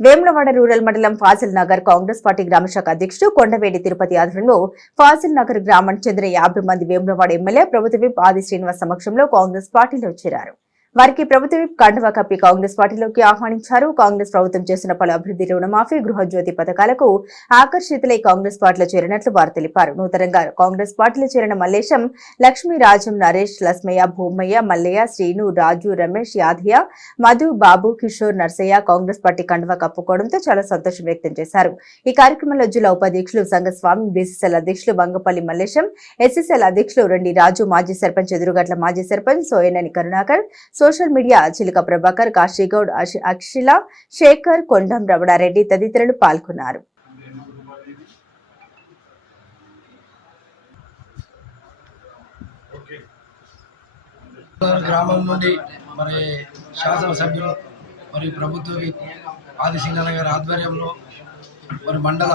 Vemulawada rural మండలం Fazil Nagar Congress party గ్రామశాఖ అధ్యక్షుడు కొండవేడి తిరుపతి ఆధ్వర్యంలో ఫాజిల్ నగర్ గ్రామానికి చెందిన యాభై మంది వేములవాడ ఎమ్మెల్యే ప్రభుత్వ విప్ ఆది శ్రీనివాస్ సమక్షంలో కాంగ్రెస్ పార్టీలో చేరారు. వారికి ప్రభుత్వం విప్ కండువా కప్పి కాంగ్రెస్ పార్టీలోకి ఆహ్వానించారు. కాంగ్రెస్ ప్రభుత్వం చేసిన పలు అభివృద్ధి రుణమాఫీ గృహజ్యోతి పథకాలకు ఆకర్షితులై కాంగ్రెస్ పార్టీలో చేరినట్లు వారు తెలిపారు. నూతనంగా కాంగ్రెస్ పార్టీలో చేరిన మల్లేశం లక్ష్మీ రాజం నరేష్ లస్మయ్య భూమయ్య మల్లయ్య శ్రీను రాజు రమేష్ యాదయ్య మధు బాబు కిషోర్ నర్సయ్య కాంగ్రెస్ పార్టీ కండువా కప్పుకోవడంతో చాలా సంతోషం వ్యక్తం చేశారు. ఈ కార్యక్రమంలో జిల్లా ఉపాధ్యక్షులు సంఘస్వామి బీసీసీఎల్ అధ్యక్షులు బంగపల్లి మల్లేశం ఎస్సీసీఎల్ అధ్యక్షులు రెండి రాజు మాజీ సర్పంచ్ ఎదురుగట్ల మాజీ సర్పంచ్ సోయనని కరుణాకర్ సోషల్ మీడియా చిలుక ప్రభాకర్ కాశీగౌడ్ అక్షిల శేఖర్ కొండం రమణారెడ్డి తదితరులు పాల్గొన్నారు. గ్రామం నుండి మరి శాసనసభ్యులు మరి ప్రభుత్వ విప్ గారి ఆధ్వర్యంలో మరి మండల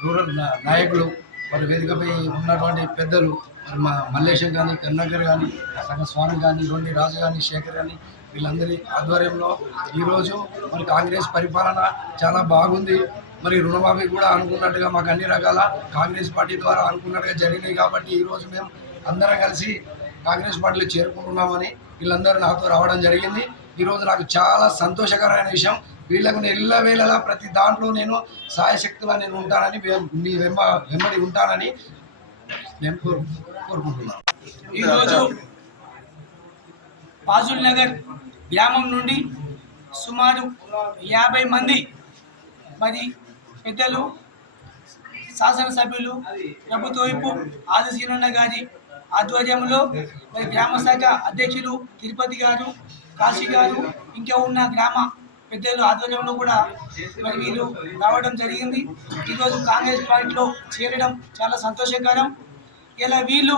రూరల్ నాయకులు మరి వేదికపై ఉన్నటువంటి పెద్దలు మరి మా మల్లేశం కానీ కరుణాకర్ కానీ సగ స్వామి కానీ రొండి రాజు కానీ శేఖర్ కానీ వీళ్ళందరి ఆధ్వర్యంలో ఈరోజు మరి కాంగ్రెస్ పరిపాలన చాలా బాగుంది. మరి రుణమాఫీ కూడా అనుకున్నట్టుగా మాకు అన్ని రకాల కాంగ్రెస్ పార్టీ ద్వారా అనుకున్నట్టుగా జరిగినాయి కాబట్టి ఈరోజు మేము అందరం కలిసి కాంగ్రెస్ పార్టీలో చేరుకుంటున్నామని వీళ్ళందరూ నాతో రావడం జరిగింది. ఈరోజు నాకు చాలా సంతోషకరమైన విషయం వీళ్ళకు నేను వేళలా ప్రతి దాంట్లో నేను సాయశక్తులా నేను ఉంటానని మీ వెంబ వెంబడి ఉంటానని నేను కోరు కోరుకుంటున్నాను. ఈరోజు పాజుల్ నగర్ గ్రామం నుండి సుమారు యాభై మంది మరి పెద్దలు శాసనసభ్యులు ప్రభుత్వ వైపు ఆదిశీనన్న గారి ఆధ్వర్యంలో మరి గ్రామ శాఖ అధ్యక్షులు తిరుపతి గారు కాశీ గారు ఇంకా ఉన్న గ్రామ పెద్దలు ఆధ్వర్యంలో కూడా మరి వీళ్ళు రావడం జరిగింది. ఈరోజు కాంగ్రెస్ పార్టీలో చేరడం చాలా సంతోషకరం. ఇలా వీళ్ళు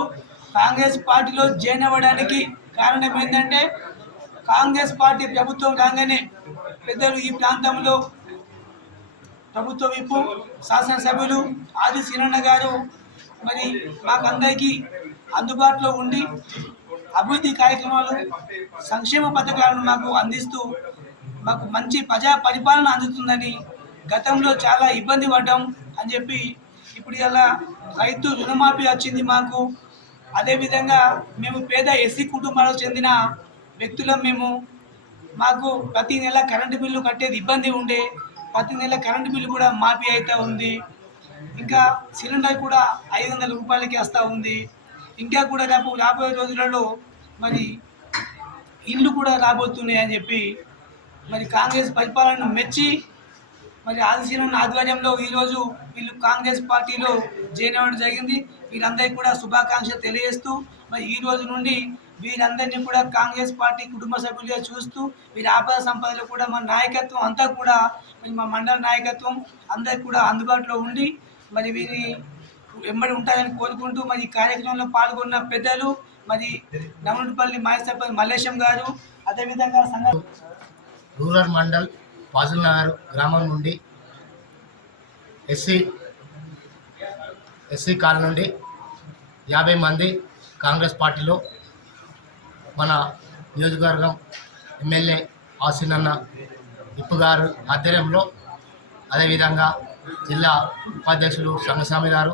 కాంగ్రెస్ పార్టీలో జాయిన్ అవ్వడానికి కారణం ఏంటంటే కాంగ్రెస్ పార్టీ ప్రభుత్వం రాగానే పెద్దలు ఈ ప్రాంతంలో ప్రభుత్వ విప్పు శాసనసభ్యులు ఆది సినన్న గారు మరి మాకందరికీ అందుబాటులో ఉండి అభివృద్ధి కార్యక్రమాలు సంక్షేమ పథకాలను మాకు అందిస్తూ మాకు మంచి ప్రజా పరిపాలన అందుతుందని గతంలో చాలా ఇబ్బంది పడ్డాం అని చెప్పి ఇప్పుడు ఇలా రైతు రుణమాఫీ వచ్చింది మాకు. అదేవిధంగా మేము పేద ఎస్సీ కుటుంబాలకు చెందిన వ్యక్తులం మేము. మాకు ప్రతి నెల కరెంటు బిల్లు కట్టేది ఇబ్బంది ఉండే. ప్రతి నెల కరెంటు బిల్లు కూడా మాఫీ అవుతూ ఉంది. ఇంకా సిలిండర్ కూడా ఐదు వందల రూపాయలకి వస్తూ ఉంది. ఇంకా కూడా రేపు రాబోయే రోజులలో మరి ఇల్లు కూడా రాబోతున్నాయి అని చెప్పి మరి కాంగ్రెస్ పరిపాలనను మెచ్చి మరి ఆదిశీలన ఆధ్వర్యంలో ఈరోజు వీళ్ళు కాంగ్రెస్ పార్టీలో జాయిన్ జరిగింది. వీరందరికీ కూడా శుభాకాంక్షలు తెలియజేస్తూ మరి ఈ రోజు నుండి వీరందరినీ కూడా కాంగ్రెస్ పార్టీ కుటుంబ సభ్యులుగా చూస్తూ వీరి ఆపద సంపదలో కూడా మన నాయకత్వం అంతా కూడా మరి మా మండల నాయకత్వం అందరికి కూడా అందుబాటులో ఉండి మరి వీరి వెంబడి ఉంటారని కోరుకుంటూ మరి ఈ కార్యక్రమంలో పాల్గొన్న పెద్దలు మరి నవనపల్లి మాజీ సర్పంచ్ మల్లేశం గారు అదేవిధంగా సంఘ రూరల్ మండల్ ఫాజిల్ నగర్ గ్రామం నుండి ఎస్సీ ఎస్సీ కాల నుండి యాభై మంది కాంగ్రెస్ పార్టీలో మన నియోజకవర్గం ఎమ్మెల్యే ఆసినన్న ఇప్పు గారు ఆధ్వర్యంలో అదేవిధంగా జిల్లా ఉపాధ్యక్షులు రంగస్వామి గారు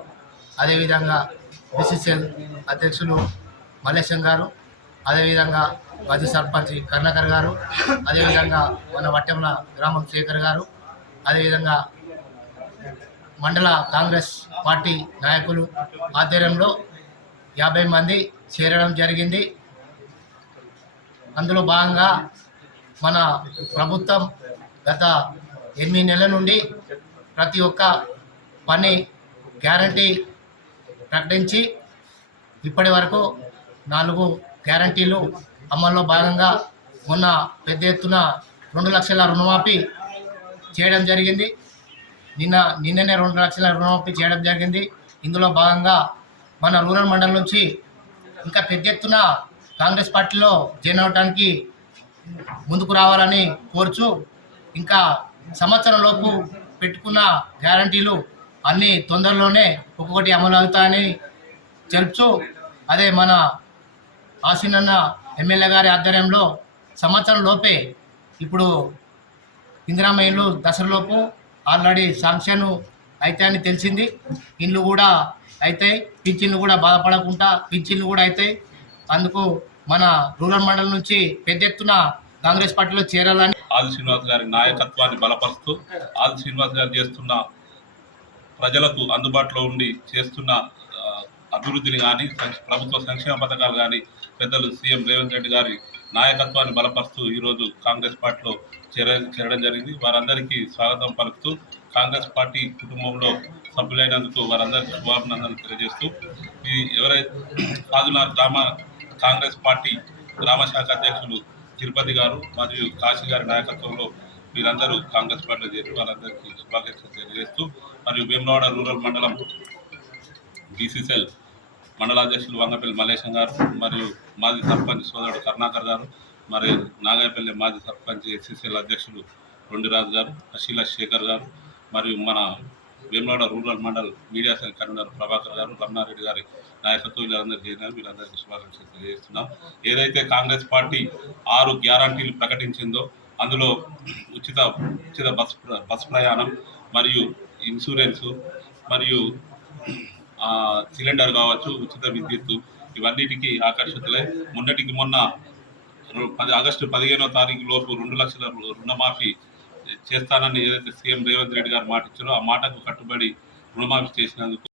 అదేవిధంగా బీసీసీఎల్ అధ్యక్షులు మల్లేశం గారు అదేవిధంగా మాజీ సర్పంచ్ కర్ణకర్ గారు అదేవిధంగా మన వట్టెంల గ్రామం శేఖర్ గారు అదేవిధంగా మండల కాంగ్రెస్ పార్టీ నాయకులు ఆధ్వర్యంలో యాభై మంది చేరడం జరిగింది. అందులో భాగంగా మన ప్రభుత్వం గత ఎనిమిది నెలల నుండి ప్రతి ఒక్క పని గ్యారంటీ ప్రకటించి ఇప్పటి వరకు నాలుగు గ్యారంటీలు అమల్లో భాగంగా మొన్న పెద్ద ఎత్తున రెండు లక్షల రుణమాఫీ చేయడం జరిగింది. నిన్న నిన్ననే రెండు లక్షల రుణమాఫీ చేయడం జరిగింది. ఇందులో భాగంగా మన రూరల్ మండలం నుంచి ఇంకా పెద్ద ఎత్తున కాంగ్రెస్ పార్టీలో జాయిన్ అవడానికి ముందుకు రావాలని కోరుచు ఇంకా సంవత్సరంలోపు పెట్టుకున్న గ్యారంటీలు అన్నీ తొందరలోనే ఒక్కొక్కటి అమలు అవుతాయని తెలుపుచు అదే మన ఆశీనన్న ఎమ్మెల్యే గారి ఆధ్వర్యంలో సంవత్సరం లోపే ఇప్పుడు ఇందిరామ ఇల్లు దసరలోపు ఆల్రెడీ శాంక్షన్ అయితే అని తెలిసింది. ఇండ్లు కూడా అవుతాయి పింఛన్లు కూడా బాధపడకుండా పింఛన్లు కూడా అవుతాయి అందుకు మన రూరల్ మండలం నుంచి పెద్ద ఎత్తున కాంగ్రెస్ పార్టీలో చేరాలని ఆది శ్రీనివాస్ గారి నాయకత్వాన్ని బలపరుస్తూ ఆది శ్రీనివాస్ గారు చేస్తున్న ప్రజలకు అందుబాటులో ఉండి చేస్తున్న అభివృద్ధిని కానీ ప్రభుత్వ సంక్షేమ పథకాలు కానీ పెద్దలు సీఎం రేవంత్ రెడ్డి గారి నాయకత్వాన్ని బలపరుస్తూ ఈరోజు కాంగ్రెస్ పార్టీలో చేర చేరడం జరిగింది. వారందరికీ స్వాగతం పలుకుతూ కాంగ్రెస్ పార్టీ కుటుంబంలో సభ్యులైనందుకు వారందరికీ శుభాభినందనలు తెలియజేస్తూ ఈ ఎవరైతే కాజునార్ గ్రామ కాంగ్రెస్ పార్టీ గ్రామ శాఖ అధ్యక్షులు తిరుపతి గారు మరియు కాశీ గారి నాయకత్వంలో వీరందరూ కాంగ్రెస్ పార్టీలో చేరి వారందరికీ శుభాకాంక్షలు తెలియజేస్తూ మరియు వేములవాడ రూరల్ మండలం బీసీసీఎల్ మండలాధ్యక్షులు వంగపల్లి మల్లేశం గారు మరియు మాజీ సర్పంచ్ సోదరుడు కరుణాకర్ గారు మరియు నాగాయపల్లి మాజీ సర్పంచ్ ఎస్సీసీఎల్ అధ్యక్షులు రొండిరాజు గారు అశీల శేఖర్ గారు మరియు మన Vemulawada rural mandal media cell convener Prabhakar garu Ramanareddy గారి నాయకత్వం వీళ్ళందరూ చేరినారు వీళ్ళందరికీ శుభాకాంక్షలు తెలియజేస్తున్నాం. ఏదైతే కాంగ్రెస్ పార్టీ ఆరు గ్యారంటీలు ప్రకటించిందో అందులో ఉచిత ఉచిత బస్ బస్ ప్రయాణం మరియు ఇన్సూరెన్సు మరియు సిలిండర్ కావచ్చు ఉచిత విద్యుత్తు ఇవన్నిటికీ ఆకర్షితులై మొన్నటికి మొన్న పది ఆగస్టు పదిహేనో తారీఖు లోపు రెండు లక్షల రుణమాఫీ చేస్తానని ఏదైతే సీఎం రేవంత్ రెడ్డి గారు మాట ఇచ్చారో ఆ మాటకు కట్టుబడి రుణమాఫీ చేసినందుకు